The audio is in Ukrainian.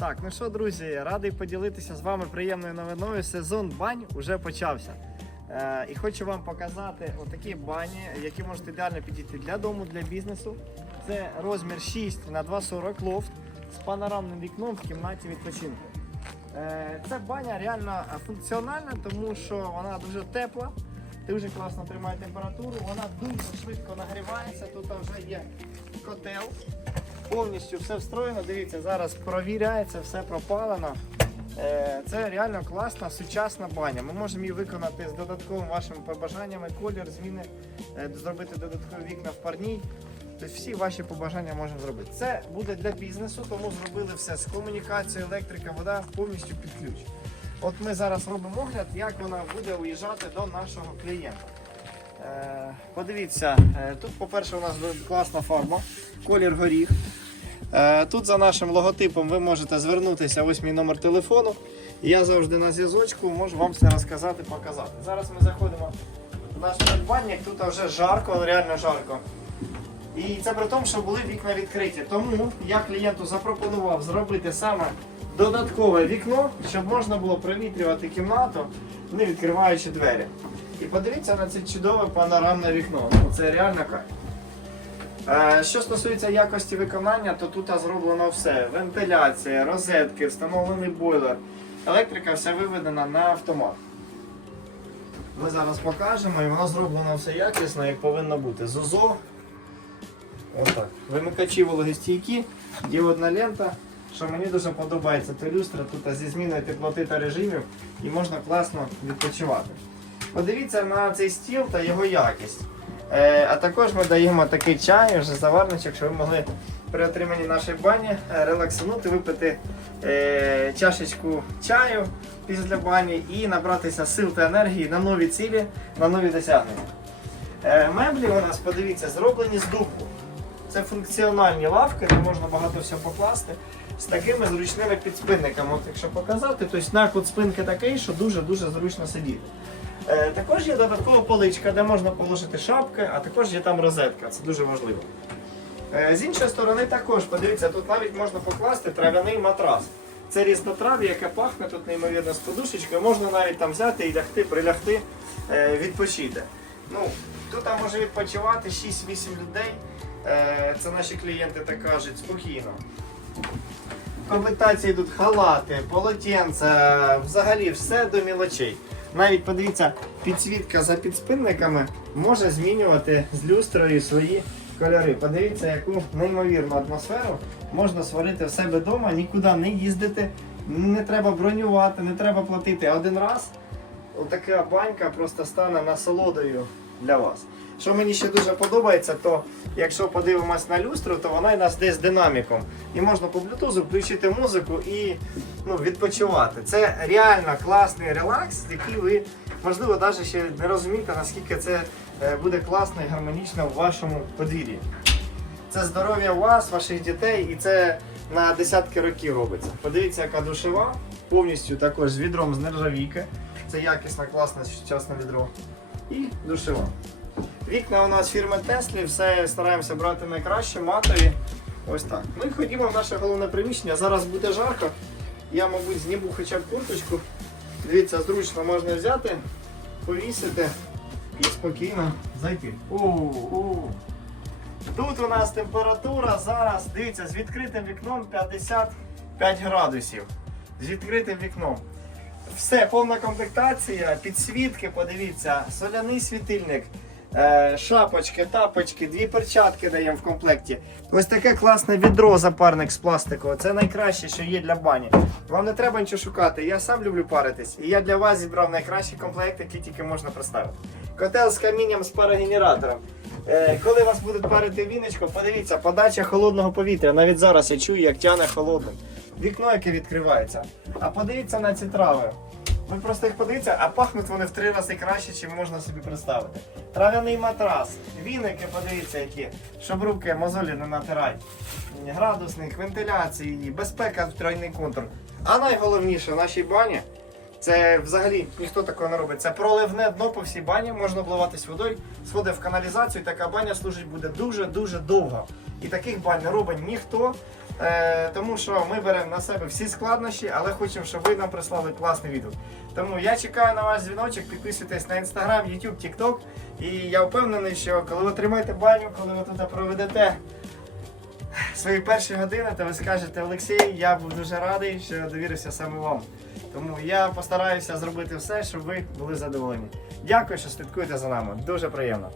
Так, ну що, друзі, радий поділитися з вами приємною новиною. Сезон бань вже почався. Е, і хочу вам показати отакі бані, які можуть ідеально підійти для дому, для бізнесу. Це розмір 6 на 2,40 лофт з панорамним вікном в кімнаті відпочинку. Е, Ця баня реально функціональна, тому що вона дуже тепла, дуже класно тримає температуру, вона дуже швидко нагрівається. Тут вже є котел. Повністю все встроєно. Дивіться, зараз провіряється, все пропалено. Е, Це реально класна сучасна баня. Ми можемо її виконати з додатковими вашими побажаннями, колір, зміни, е, зробити додаткові вікна в парній. Тобто всі ваші побажання можемо зробити. Це буде для бізнесу, тому зробили все з комунікацією, електрика, вода повністю під ключ. От ми зараз робимо огляд, як вона буде уїжджати до нашого клієнта. Е, Подивіться, тут, по-перше, у нас класна фарба, колір горіх. Е, Тут за нашим логотипом ви можете звернутися, ось мій номер телефону. Я завжди на зв'язочку можу вам все розказати, показати. Зараз ми заходимо в наш придбанник, тут вже жарко, реально жарко. І це при тому, що були вікна відкриті. Тому я клієнту запропонував зробити саме додаткове вікно, щоб можна було провітрювати кімнату, не відкриваючи двері. І подивіться на це чудове панорамне вікно. Це реально кайф. Е, Що стосується якості виконання, то тут зроблено все: вентиляція, розетки, встановлений бойлер. Електрика вся виведена на автомат. Ми зараз покажемо і воно зроблено все якісно, як повинно бути. ЗУЗО. Отак. Вимикачі вологостійкі, діодна лента. Що мені дуже подобається, то люстра тут зі зміною теплоти та режимів і можна класно відпочивати. Подивіться на цей стіл та його якість. Е, а також ми даємо такий чай, вже заварничок, щоб ви могли при отриманні нашої бані е, релаксанути, випити е, чашечку чаю після бані і набратися сил та енергії на нові цілі, на нові досягнення. Меблі у нас, подивіться, зроблені з дубу. Це функціональні лавки, де можна багато всього покласти з такими зручними підспинниками. От якщо показати, то наклад спинки такий, що дуже-дуже зручно сидіти. Е, також є додаткова поличка, де можна положити шапки, а також є там розетка, це дуже важливо. Е, з іншої сторони також, подивіться, тут навіть можна покласти трав'яний матрас. Це різнотрав'я, яке пахне тут неймовірно з подушечкою. Можна навіть там взяти і лягти, прилягти, е, відпочити. Ну, тут там може відпочивати 6-8 людей. Це наші клієнти так кажуть спокійно. В комплектації йдуть халати, полотенця, взагалі все до мілочей. Навіть подивіться, підсвітка за підспинниками може змінювати з люстрою свої кольори. Подивіться, яку неймовірну атмосферу можна сварити в себе вдома, нікуди не їздити, не треба бронювати, не треба платити. Один раз отака банька просто стане насолодою для вас. Що мені ще дуже подобається, то якщо подивимось на люстру, то вона нас десь з динаміком. І можна по блютузу включити музику і ну, відпочивати. Це реально класний релакс, який ви, можливо, навіть ще не розумієте, наскільки це е, буде класно і гармонічно в вашому подвір'ї. Це здоров'я вас, ваших дітей, і це на десятки років робиться. Подивіться, яка душева, повністю також з відром з нержавійки. Це якісне, класне сучасне відро. І душева. Вікна у нас фірми Теслі, все стараємося брати найкраще, матові. Ось так. І ходімо в наше головне приміщення. Зараз буде жарко. Я, мабуть, зніму хоча б курточку. Дивіться, зручно можна взяти, повісити і спокійно зайти. Оу, Тут у нас температура зараз, дивіться, з відкритим вікном 55 градусів. З відкритим вікном. Все, повна комплектація, підсвітки, подивіться, соляний світильник, е, шапочки, тапочки, дві перчатки даємо в комплекті. Ось таке класне відро запарник з пластику. Це найкраще, що є для бані. Вам не треба нічого шукати. Я сам люблю паритись. І я для вас зібрав найкращий комплект, який тільки можна представити. Котел з камінням з парогенератором. Е, коли вас будуть парити віночко, подивіться, подача холодного повітря. Навіть зараз я чую, як тяне холодним. Вікно, яке відкривається. А подивіться на ці трави. Ви просто їх подивіться, а пахнуть вони в три рази краще, чим можна собі представити. Трав'яний матрас, віники, подивіться, які, щоб руки мозолі не натирати. Градусник, вентиляції, безпека в тройний контур. А найголовніше в нашій бані це взагалі ніхто такого не робить. Це проливне дно по всій бані, можна обливатись водою, сходить в каналізацію, і така баня служить буде дуже-дуже довго. І таких бань не робить ніхто. Е, тому що ми беремо на себе всі складнощі, але хочемо, щоб ви нам прислали класний відгук. Тому я чекаю на ваш дзвіночок, підписуйтесь на інстаграм, YouTube, TikTok. І я впевнений, що коли ви отримаєте баню, коли ви тут проведете свої перші години, то ви скажете, Олексій, я був дуже радий, що довірився саме вам. Тому я постараюся зробити все, щоб ви були задоволені. Дякую, що слідкуєте за нами. Дуже приємно.